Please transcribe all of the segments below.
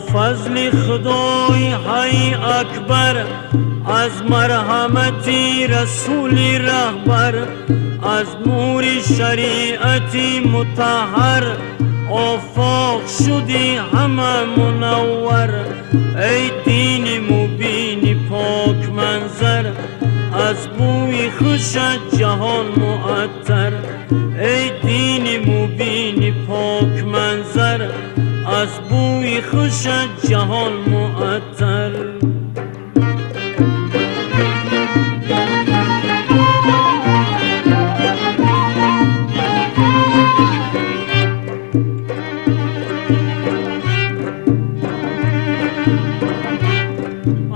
فضل خدای های اکبر، از مرحمتی رسول رهبر، از نور شریعتی مطهر، آفاق شدی همه منور. ای دین مبین پاک منظر، از بوی خوش جهان معطر. ای دین مبین پاک منظر، از بوی خوش جهان معطر.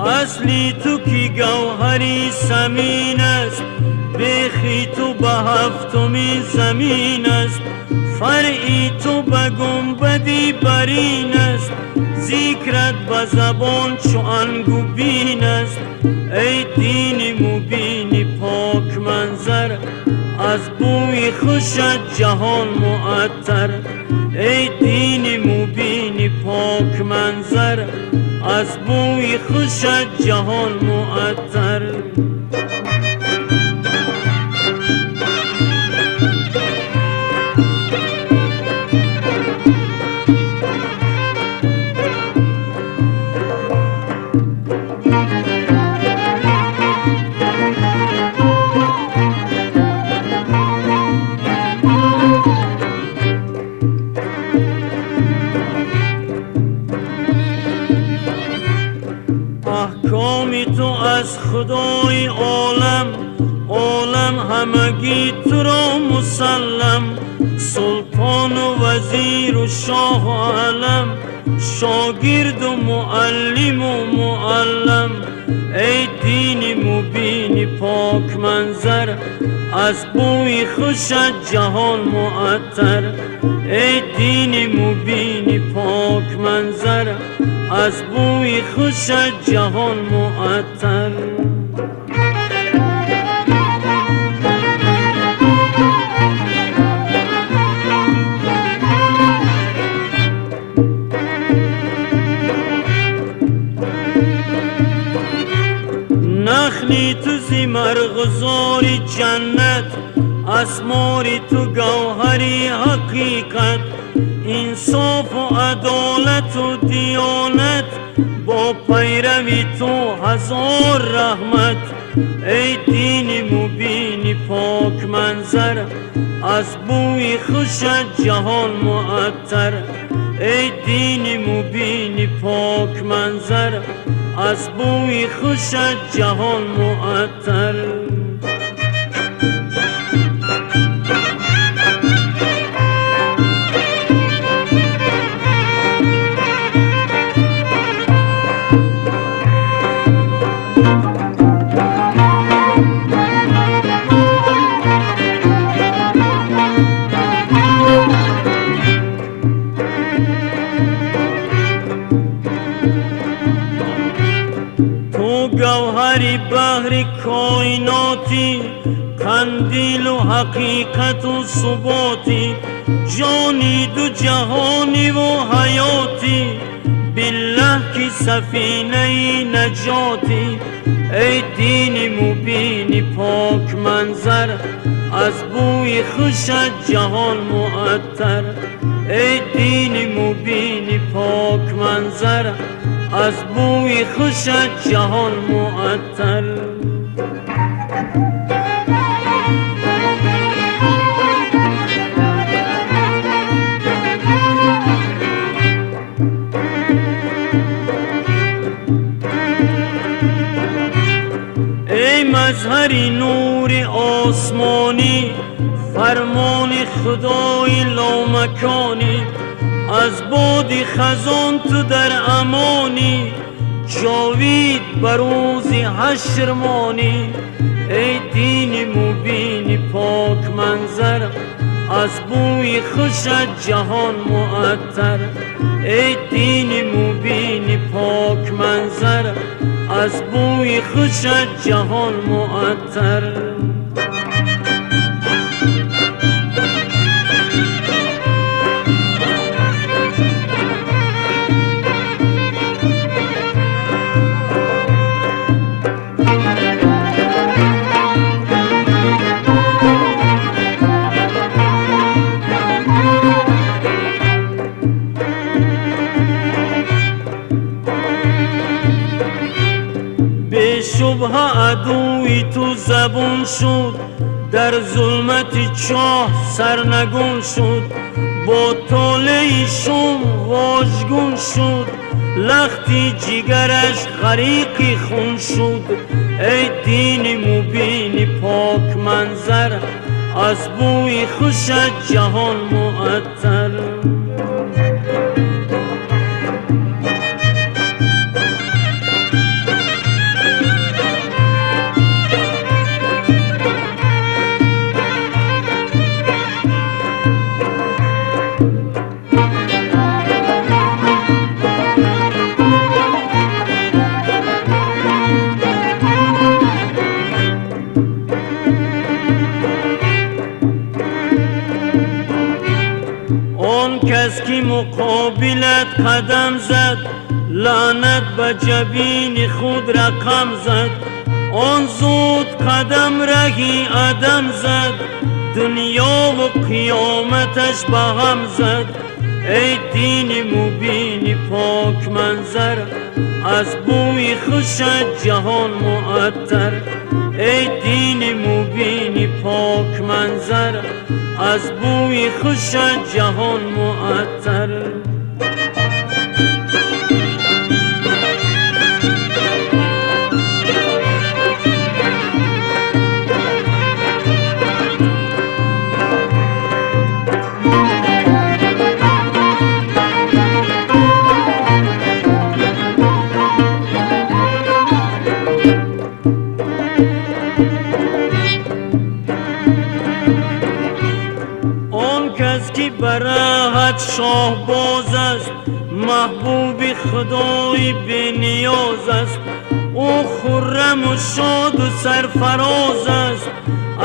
اصلی تو کی گوهری ثمین است، بیخی تو به هفتمی زمین است. فرعی تو به گنبدی برین است، ذکرت به زبان چو انگو بین است. ای دین مبین پاک منظر، از بوی خوشت جهان معطر. ای دین مبین پاک منظر، از بوی خوشت جهان معطر. احکامی تو از خدای عالم، عالم همگی تو را مسلم. سلطان و وزیر و شاه و علم، شاگرد و معلم و معلم. ای دین مبین پاک منظر، از بوی خوشت جهان معطر. ای دین مبین پاک منظر، از بوی خوشت جهان معطر. نخلی تو زی مرغزاری جنت، اسماری تو گوهری حقیقت. انصاف و عدالت و دیانت، با پیروی تو هزار رحمت. ای دین مبین پاک منظر، از بوی خوشت جهان معطر. ای دین مبین پاک منظر، از بوی خوشت جهان معطر. گوهری بحر کائناتی، کندیل و حقیقت و ثباتی. جانی دو جهانی و حیاتی، بالله کی سفینه نجاتی. ای دین مبین پاک منظر، از بوی خوشت جهان معطر. ای دین مبین پاک منظر، از بوی خوشت جهان معطر. ای مظهری نور آسمانی، فرمان خدای لامکانی. از باد خزان تو در امانی، جاوید بروز حشر مانی. ای دین مبین پاک منظر، از بوی خوشت جهان معطر. ای دین مبین پاک منظر، از بوی خوشت جهان معطر. شبه عدوی تو زبون شد، در ظلمت چاه سرنگون شد، با طالع شم واژگون شد، لختی جگرش غریقی خون شد. ای دین مبین پاک منظر، از بوی خوشت جهان معطر. کس کی مقابلت قدم زد، لعنت به جبین خود رقم زد. آن زود قدم رهی عدم زد، دنیا و قیامتش به هم زد. ای دین مبین پاک منظر، از بوی خوشت جهان معطر. ای دین مبین پاک منظر، از بوی خوشت جهان معطر. برایت شاه باز است، محبوب خدای بی نیاز است. او خرم و شاد و سرفراز است،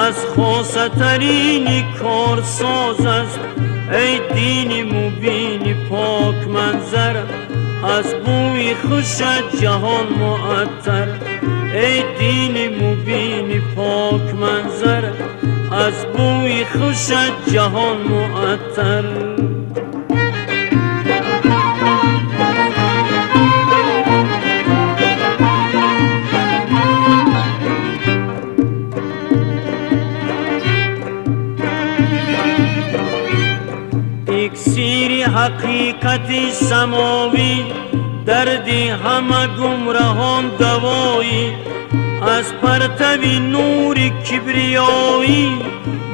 از خاصه ترین کارساز است. ای دین مبین پاک منظر، از بوی خوشت جهان معطر. ای دین مبین پاک منظر، از بوی خوشت جهان معطر. اکسیر حقیقت سماوی، دردی همه گمراهان دوایی. از پرتو نور کبریایی،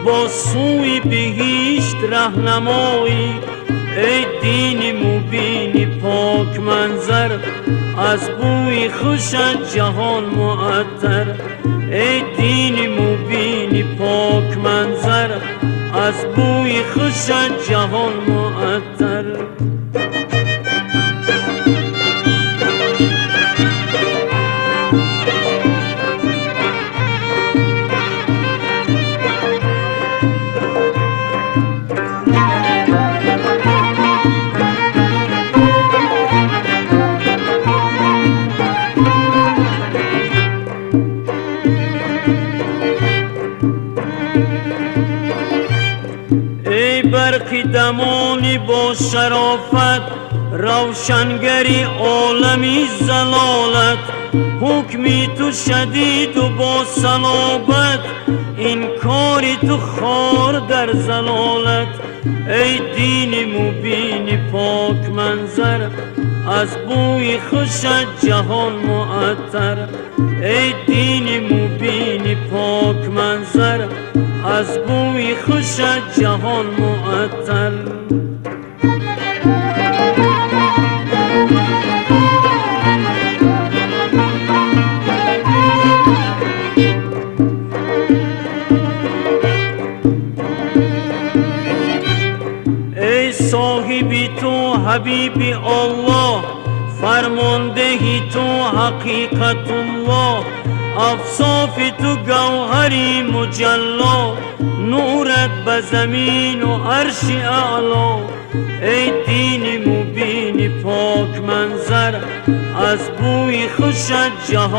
با سوی بهشت راهنمایی. ای دین مبین پاک منظر، از بوی خوشت جهان معطر. ای دین مبین پاک منظر، از بوی خوشت جهان معطر. برقی دمانی با شرافت، روشنگری عالمی زلالت. حکمی تو شدید و با صلابت، این کاری تو خار در زلالت. ای دین مبین پاک منظر، از بوی خوشت جهان معطر. ای دین مبین پاک منظر، از بوی خوشت جهان معطر. ای صاحبی تو حبیبی الله، فرماندهی تو حقیقت الله. اوصاف تو گوهری مجلا، نورت به زمین و عرش اعلا. ای دین مبین پاک منظر، از بوی خوشت جهان